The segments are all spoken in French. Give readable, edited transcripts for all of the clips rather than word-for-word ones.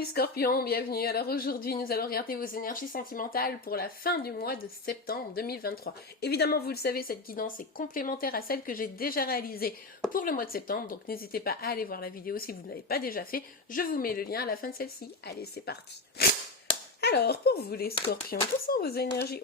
amis Scorpions, bienvenue. Alors aujourd'hui, nous allons regarder vos énergies sentimentales pour la fin du mois de septembre 2023. Évidemment, vous le savez, cette guidance est complémentaire à celle que j'ai déjà réalisée pour le mois de septembre, donc n'hésitez pas à aller voir la vidéo si vous ne l'avez pas déjà fait. Je vous mets le lien à la fin de celle-ci. Allez, c'est parti. Alors, pour vous les Scorpions, quelles sont vos énergies?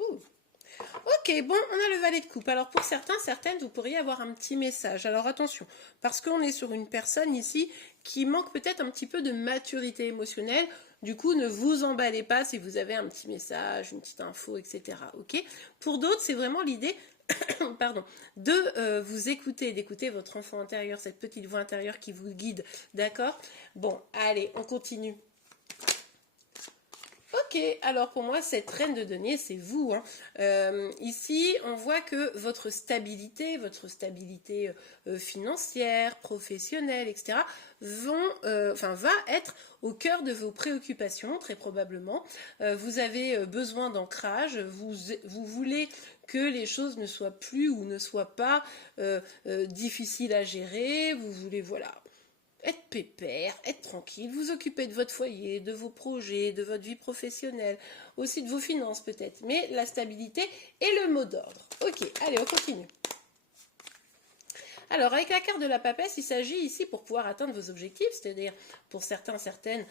Ok, bon, on a le valet de coupe. Alors pour certains, certaines, vous pourriez avoir un petit message. Alors attention, parce qu'on est sur une personne ici qui manque peut-être un petit peu de maturité émotionnelle. Du coup, ne vous emballez pas si vous avez un petit message, une petite info, etc. Ok. Pour d'autres, c'est vraiment l'idée pardon, de vous écouter, d'écouter votre enfant intérieur, cette petite voix intérieure qui vous guide. D'accord? Bon, allez, on continue. Ok, alors pour moi, cette reine de denier, c'est vous. Ici, on voit que votre stabilité financière, professionnelle, etc., va être au cœur de vos préoccupations, très probablement. Vous avez besoin d'ancrage, vous voulez que les choses ne soient plus ou ne soient pas difficiles à gérer, vous voulez, voilà, être pépère, être tranquille, vous occuper de votre foyer, de vos projets, de votre vie professionnelle, aussi de vos finances peut-être. Mais la stabilité est le mot d'ordre. Ok, allez, on continue. Alors, avec la carte de la papesse, il s'agit ici pour pouvoir atteindre vos objectifs, c'est-à-dire pour certains, certaines,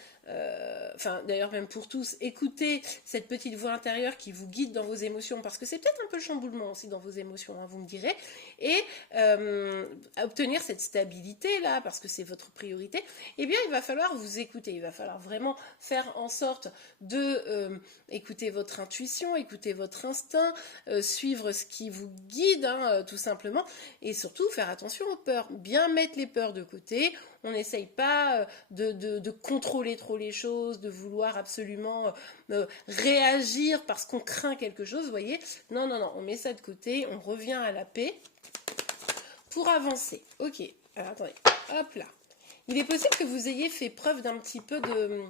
d'ailleurs même pour tous, écoutez cette petite voix intérieure qui vous guide dans vos émotions, parce que c'est peut-être un peu le chamboulement aussi dans vos émotions, hein, vous me direz, et obtenir cette stabilité-là, parce que c'est votre priorité, eh bien, il va falloir vous écouter, il va falloir vraiment faire en sorte de écouter votre intuition, écouter votre instinct, suivre ce qui vous guide, hein, tout simplement, et surtout faire attention aux peurs, bien mettre les peurs de côté. On n'essaye pas de contrôler trop les choses, de vouloir absolument réagir parce qu'on craint quelque chose, vous voyez. Non, non, non, on met ça de côté, on revient à la paix pour avancer. Ok, alors attendez, hop là. Il est possible que vous ayez fait preuve d'un petit peu de...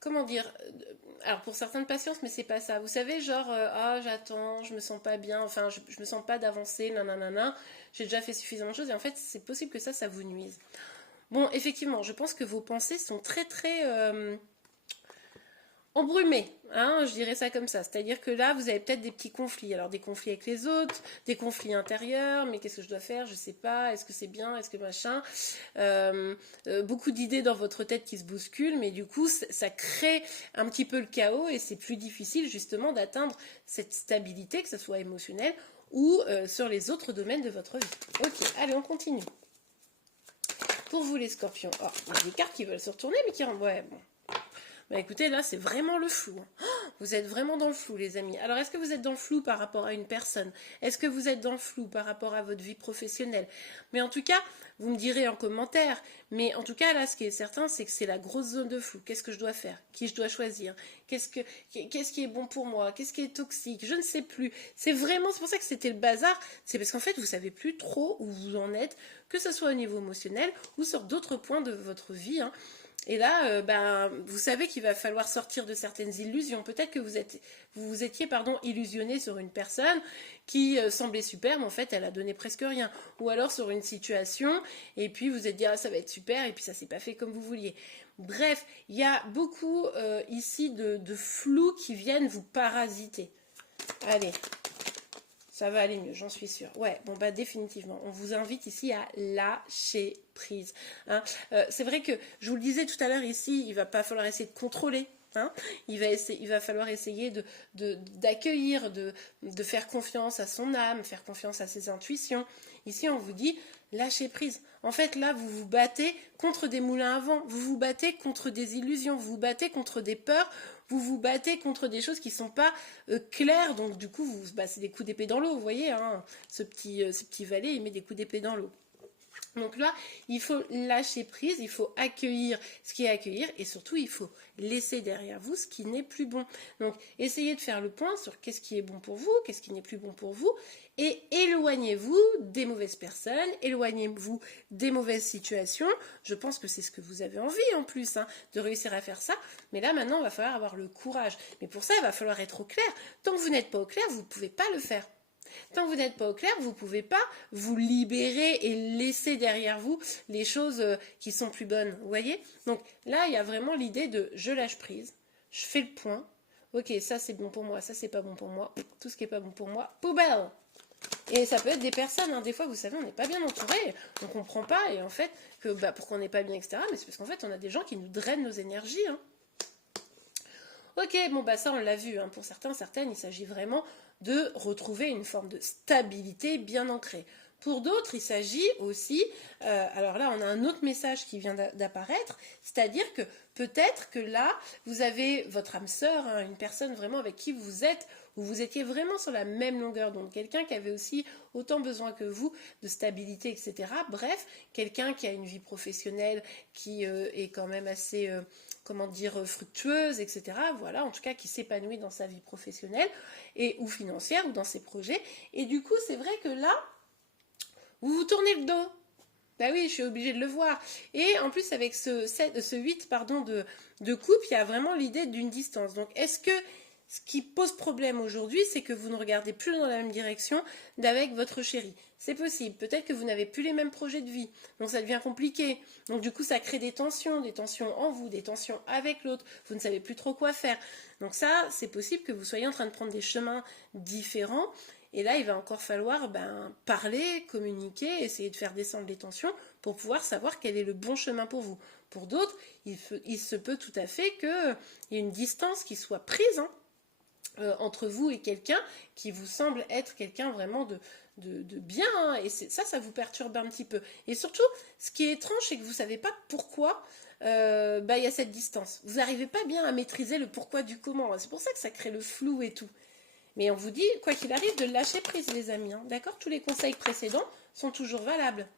Comment dire, alors pour certaines patience, mais c'est pas ça. Vous savez, genre, j'attends, je me sens pas bien, enfin, je me sens pas d'avancer, nanana, j'ai déjà fait suffisamment de choses, et en fait, c'est possible que ça vous nuise. Bon, effectivement, je pense que vos pensées sont très, très embrumées, hein, je dirais ça comme ça. C'est-à-dire que là, vous avez peut-être des petits conflits. Alors, des conflits avec les autres, des conflits intérieurs, mais qu'est-ce que je dois faire? Je sais pas, est-ce que c'est bien, est-ce que machin? Beaucoup d'idées dans votre tête qui se bousculent, mais du coup, ça crée un petit peu le chaos et c'est plus difficile justement d'atteindre cette stabilité, que ce soit émotionnelle ou sur les autres domaines de votre vie. Ok, allez, on continue. Pour vous les scorpions, il y a des cartes qui veulent se retourner, mais qui rentrent... Ouais, bon. Bah écoutez, là, c'est vraiment le flou. Vous êtes vraiment dans le flou, les amis. Alors, est-ce que vous êtes dans le flou par rapport à une personne? Est-ce que vous êtes dans le flou par rapport à votre vie professionnelle? Mais en tout cas, vous me direz en commentaire. Mais en tout cas, là, ce qui est certain, c'est que c'est la grosse zone de flou. Qu'est-ce que je dois faire? Qui je dois choisir? Qu'est-ce qui est bon pour moi? Qu'est-ce qui est toxique? Je ne sais plus. C'est pour ça que c'était le bazar. C'est parce qu'en fait, vous savez plus trop où vous en êtes, que ce soit au niveau émotionnel ou sur d'autres points de votre vie, hein. Et là, vous savez qu'il va falloir sortir de certaines illusions. Peut-être que vous étiez illusionné sur une personne qui semblait super, mais en fait, elle a donné presque rien. Ou alors sur une situation, et puis vous êtes dit, ah, ça va être super, et puis ça s'est pas fait comme vous vouliez. Bref, il y a beaucoup ici de flou qui viennent vous parasiter. Allez. Ça va aller mieux, j'en suis sûre. Ouais, bon bah définitivement, on vous invite ici à lâcher prise. Hein. C'est vrai que, je vous le disais tout à l'heure ici, il va pas falloir essayer de contrôler. Hein. Il va falloir essayer d'accueillir, de faire confiance à son âme, faire confiance à ses intuitions. Ici, on vous dit, lâchez prise. En fait, là, vous vous battez contre des moulins à vent, vous vous battez contre des illusions, vous vous battez contre des peurs, vous vous battez contre des choses qui ne sont pas claires. Donc, du coup, c'est des coups d'épée dans l'eau, vous voyez, hein, ce petit valet, il met des coups d'épée dans l'eau. Donc là, il faut lâcher prise, il faut accueillir ce qui est à accueillir et surtout, il faut laisser derrière vous ce qui n'est plus bon. Donc, essayez de faire le point sur qu'est-ce qui est bon pour vous, qu'est-ce qui n'est plus bon pour vous et éloignez-vous des mauvaises personnes, éloignez-vous des mauvaises situations. Je pense que c'est ce que vous avez envie en plus, hein, de réussir à faire ça. Mais là, maintenant, il va falloir avoir le courage. Mais pour ça, il va falloir être au clair. Tant que vous n'êtes pas au clair, vous ne pouvez pas le faire. Tant que vous n'êtes pas au clair, vous ne pouvez pas vous libérer et laisser derrière vous les choses qui sont plus bonnes. Vous voyez? Donc là, il y a vraiment l'idée de je lâche prise, je fais le point. Ok, ça c'est bon pour moi, ça c'est pas bon pour moi. Tout ce qui est pas bon pour moi, poubelle. Et ça peut être des personnes, hein. Des fois, vous savez, on n'est pas bien entouré, on ne comprend pas, et en fait, que pourquoi on n'est pas bien, etc. Mais c'est parce qu'en fait, on a des gens qui nous drainent nos énergies. Hein. Ok, bon bah ça on l'a vu, hein. Pour certains, certaines, il s'agit vraiment de retrouver une forme de stabilité bien ancrée. Pour d'autres, il s'agit aussi, alors là on a un autre message qui vient d'apparaître, c'est-à-dire que peut-être que là, vous avez votre âme sœur, hein, une personne vraiment avec qui vous êtes, où vous étiez vraiment sur la même longueur d'onde, quelqu'un qui avait aussi autant besoin que vous de stabilité, etc. Bref, quelqu'un qui a une vie professionnelle qui est quand même assez... comment dire, fructueuse, etc. Voilà, en tout cas, qui s'épanouit dans sa vie professionnelle et ou financière ou dans ses projets. Et du coup, c'est vrai que là, vous vous tournez le dos. Bah oui, je suis obligée de le voir. Et en plus, avec ce 8 pardon, de coupe, il y a vraiment l'idée d'une distance. Donc, est-ce que ce qui pose problème aujourd'hui, c'est que vous ne regardez plus dans la même direction d'avec votre chéri? C'est possible. Peut-être que vous n'avez plus les mêmes projets de vie. Donc, ça devient compliqué. Donc, du coup, ça crée des tensions en vous, des tensions avec l'autre. Vous ne savez plus trop quoi faire. Donc, ça, c'est possible que vous soyez en train de prendre des chemins différents. Et là, il va encore falloir parler, communiquer, essayer de faire descendre les tensions pour pouvoir savoir quel est le bon chemin pour vous. Pour d'autres, il se peut tout à fait qu'il y ait une distance qui soit prise entre vous et quelqu'un qui vous semble être quelqu'un vraiment de bien. Hein, et ça vous perturbe un petit peu. Et surtout, ce qui est étrange, c'est que vous ne savez pas pourquoi il y a cette distance. Vous n'arrivez pas bien à maîtriser le pourquoi du comment. C'est pour ça que ça crée le flou et tout. Mais on vous dit, quoi qu'il arrive, de lâcher prise, les amis. Hein. D'accord? Tous les conseils précédents sont toujours valables.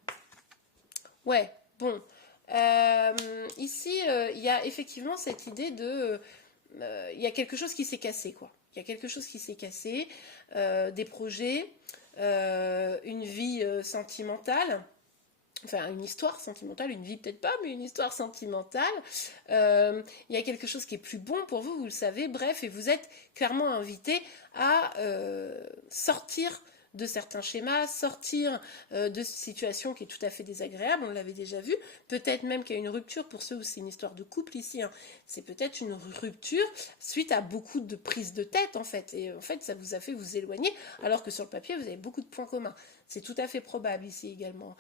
Ouais, bon. Ici, il y a effectivement cette idée de... il y a quelque chose qui s'est cassé, quoi. Il y a quelque chose qui s'est cassé, des projets, une vie sentimentale. Enfin, une histoire sentimentale, une vie peut-être pas, mais une histoire sentimentale. Il y a quelque chose qui est plus bon pour vous, vous le savez, bref, et vous êtes clairement invité à sortir de certains schémas, sortir de situations qui est tout à fait désagréable, on l'avait déjà vu, peut-être même qu'il y a une rupture pour ceux où c'est une histoire de couple ici, hein. C'est peut-être une rupture suite à beaucoup de prises de tête en fait, et en fait ça vous a fait vous éloigner, alors que sur le papier vous avez beaucoup de points communs, c'est tout à fait probable ici également.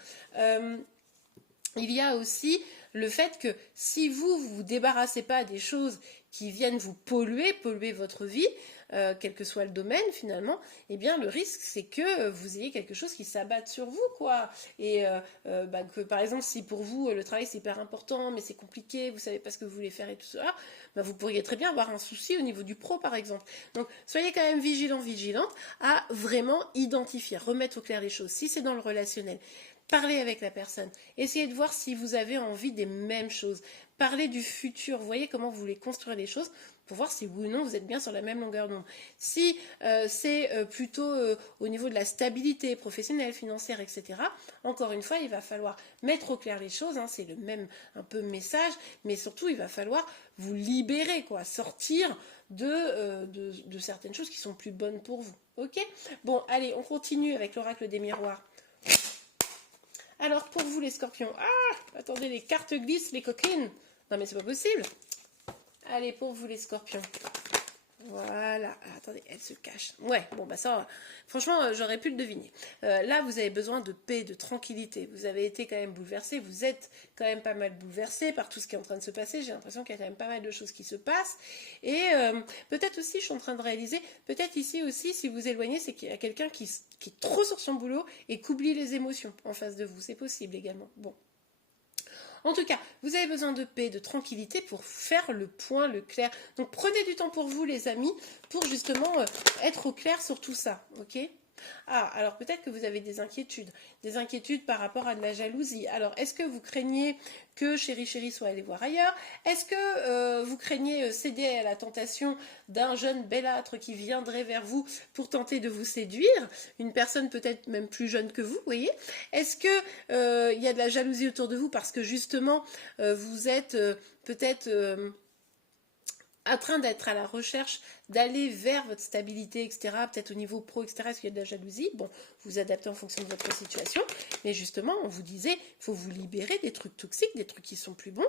Il y a aussi le fait que si vous débarrassez pas des choses qui viennent vous polluer votre vie, quel que soit le domaine finalement, eh bien le risque c'est que vous ayez quelque chose qui s'abatte sur vous, quoi. Et que par exemple si pour vous le travail c'est hyper important mais c'est compliqué, vous savez pas ce que vous voulez faire et tout ça, vous pourriez très bien avoir un souci au niveau du pro par exemple. Donc soyez quand même vigilante à vraiment identifier, remettre au clair les choses. Si c'est dans le relationnel, parlez avec la personne. Essayez de voir si vous avez envie des mêmes choses. Parlez du futur. Vous voyez comment vous voulez construire les choses pour voir si oui ou non vous êtes bien sur la même longueur d'onde. Si c'est plutôt au niveau de la stabilité professionnelle, financière, etc., encore une fois, il va falloir mettre au clair les choses. Hein, c'est le même un peu message, mais surtout, il va falloir vous libérer, quoi, sortir de certaines choses qui sont plus bonnes pour vous. Ok? Bon, allez, on continue avec l'oracle des miroirs. Alors pour vous les scorpions, attendez, les cartes glissent, les coquines. Non mais c'est pas possible. Allez, pour vous les scorpions. Voilà, attendez, elle se cache. Ouais, bon bah ça, franchement, j'aurais pu le deviner. Là, vous avez besoin de paix, de tranquillité. Vous avez été quand même bouleversé, vous êtes quand même pas mal bouleversé par tout ce qui est en train de se passer. J'ai l'impression qu'il y a quand même pas mal de choses qui se passent. Et peut-être aussi, je suis en train de réaliser, peut-être ici aussi, si vous éloignez, c'est qu'il y a quelqu'un qui est trop sur son boulot et qui oublie les émotions en face de vous. C'est possible également. Bon. En tout cas, vous avez besoin de paix, de tranquillité pour faire le point, le clair. Donc prenez du temps pour vous les amis, pour justement être au clair sur tout ça, ok ? Alors peut-être que vous avez des inquiétudes par rapport à de la jalousie. Alors, est-ce que vous craignez que chéri soit allé voir ailleurs? Est-ce que vous craignez céder à la tentation d'un jeune belâtre qui viendrait vers vous pour tenter de vous séduire? Une personne peut-être même plus jeune que vous, vous voyez? Est-ce que il y a de la jalousie autour de vous parce que justement, vous êtes peut-être... en train d'être à la recherche d'aller vers votre stabilité, etc., peut-être au niveau pro, etc., est-ce qu'il y a de la jalousie? Bon, vous adaptez en fonction de votre situation, mais justement, on vous disait, il faut vous libérer des trucs toxiques, des trucs qui sont plus bons.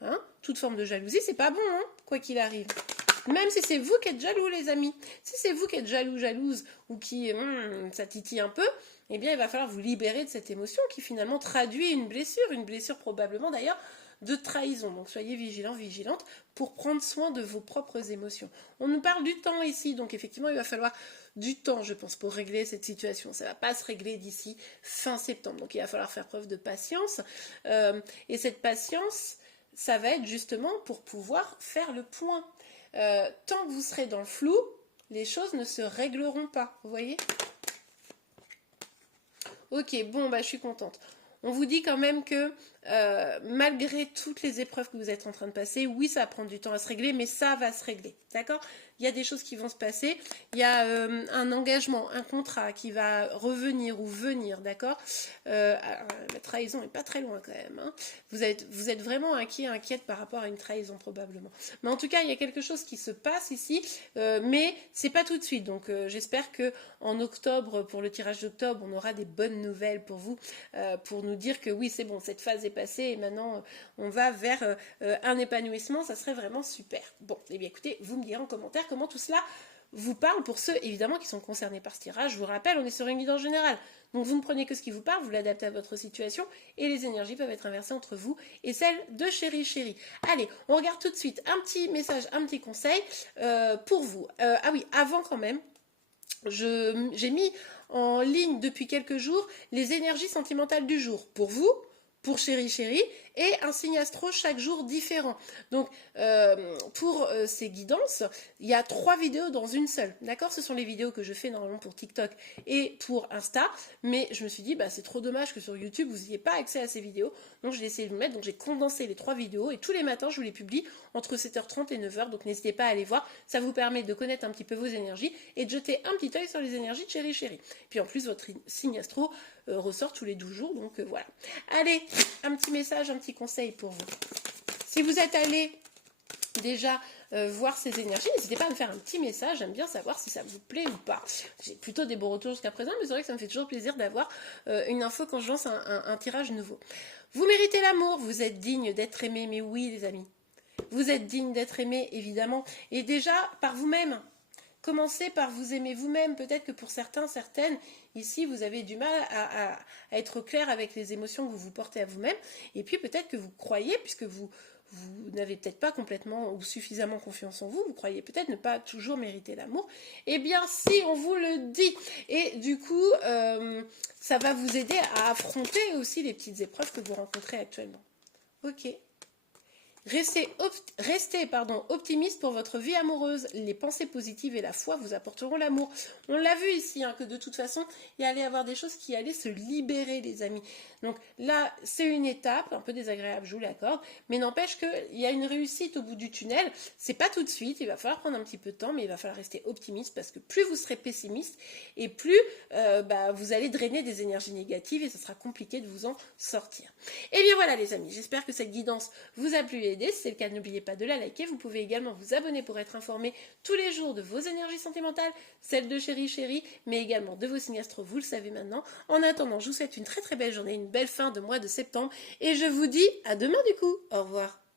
Hein, toute forme de jalousie, c'est pas bon, hein, quoi qu'il arrive. Même si c'est vous qui êtes jaloux, les amis. Si c'est vous qui êtes jaloux, jalouse, ou qui ça titille un peu, eh bien, il va falloir vous libérer de cette émotion qui finalement traduit une blessure probablement d'ailleurs de trahison. Donc soyez vigilants, vigilantes pour prendre soin de vos propres émotions. On nous parle du temps ici, donc effectivement, il va falloir du temps, je pense, pour régler cette situation. Ça ne va pas se régler d'ici fin septembre. Donc il va falloir faire preuve de patience. Et cette patience, ça va être justement pour pouvoir faire le point. Tant que vous serez dans le flou, les choses ne se régleront pas, vous voyez? Ok, bon, bah je suis contente. On vous dit quand même que malgré toutes les épreuves que vous êtes en train de passer, oui, ça va prendre du temps à se régler, mais ça va se régler, d'accord? Il y a des choses qui vont se passer, il y a un engagement, un contrat qui va revenir ou venir, d'accord? La trahison n'est pas très loin quand même, hein. Vous êtes vraiment inquiète par rapport à une trahison probablement. Mais en tout cas, il y a quelque chose qui se passe ici, mais c'est pas tout de suite. Donc j'espère que en octobre, pour le tirage d'octobre, on aura des bonnes nouvelles pour vous, pour nous dire que oui, c'est bon, cette phase est passée et maintenant on va vers un épanouissement, ça serait vraiment super. Bon, eh bien écoutez, vous me direz en commentaire comment tout cela vous parle pour ceux évidemment qui sont concernés par ce tirage. Je vous rappelle, on est sur une guidance générale. Donc vous ne prenez que ce qui vous parle, vous l'adaptez à votre situation et les énergies peuvent être inversées entre vous et celles de chérie. Allez, on regarde tout de suite un petit message, un petit conseil pour vous. Ah oui, avant quand même, j'ai mis en ligne depuis quelques jours les énergies sentimentales du jour pour vous, pour chérie, et un signe astro chaque jour différent. Donc, pour ces guidances, il y a 3 vidéos dans une seule. D'accord? Ce sont les vidéos que je fais normalement pour TikTok et pour Insta. Mais je me suis dit, bah, c'est trop dommage que sur YouTube, vous n'ayez pas accès à ces vidéos. Donc, j'ai essayé de vous mettre. Donc, j'ai condensé les 3 vidéos et tous les matins, je vous les publie entre 7h30 et 9h. Donc, n'hésitez pas à aller voir. Ça vous permet de connaître un petit peu vos énergies et de jeter un petit œil sur les énergies de chérie. Puis, en plus, votre signe astro ressort tous les 12 jours. Donc, voilà. Allez, un petit message, un petit conseil pour vous. Si vous êtes allé déjà voir ces énergies, n'hésitez pas à me faire un petit message, j'aime bien savoir si ça vous plaît ou pas. J'ai plutôt des bons retours jusqu'à présent, mais c'est vrai que ça me fait toujours plaisir d'avoir une info quand je lance un tirage nouveau. Vous méritez l'amour, vous êtes digne d'être aimé, mais oui les amis, vous êtes digne d'être aimé évidemment, et déjà par vous-même. Commencez par vous aimer vous-même. Peut-être que pour certains, certaines, ici, vous avez du mal à être clair avec les émotions que vous vous portez à vous-même. Et puis peut-être que vous croyez, puisque vous n'avez peut-être pas complètement ou suffisamment confiance en vous, vous croyez peut-être ne pas toujours mériter l'amour. Eh bien, si, on vous le dit. Et du coup, ça va vous aider à affronter aussi les petites épreuves que vous rencontrez actuellement. Ok. Restez optimiste pour votre vie amoureuse. Les pensées positives et la foi vous apporteront l'amour. On l'a vu ici, hein, que de toute façon, il y allait y avoir des choses qui allaient se libérer, les amis. Donc là, c'est une étape, un peu désagréable, je vous l'accorde, mais n'empêche qu'il y a une réussite au bout du tunnel. C'est pas tout de suite, il va falloir prendre un petit peu de temps, mais il va falloir rester optimiste parce que plus vous serez pessimiste et plus vous allez drainer des énergies négatives et ce sera compliqué de vous en sortir. Et bien voilà, les amis, j'espère que cette guidance vous a plu. Si c'est le cas, n'oubliez pas de la liker. Vous pouvez également vous abonner pour être informé tous les jours de vos énergies sentimentales, celles de chérie, mais également de vos signes astro, vous le savez maintenant. En attendant, je vous souhaite une très très belle journée, une belle fin de mois de septembre et je vous dis à demain du coup. Au revoir.